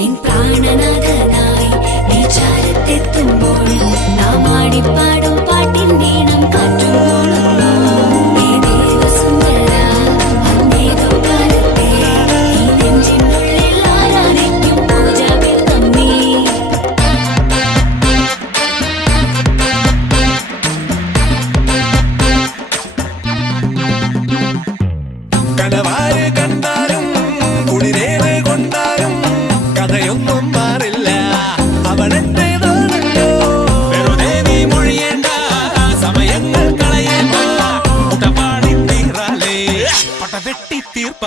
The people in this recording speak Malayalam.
എൻ പ്രാണനാഥനായി വിചാരത്തെത്തുമ്പോൾ നാം ആടിപ്പാടും പാട്ടിൻ നീണം കാറ്റും കടവാര് കണ്ട ಪಟದೆಟ್ಟಿ ತೀರ್ಪ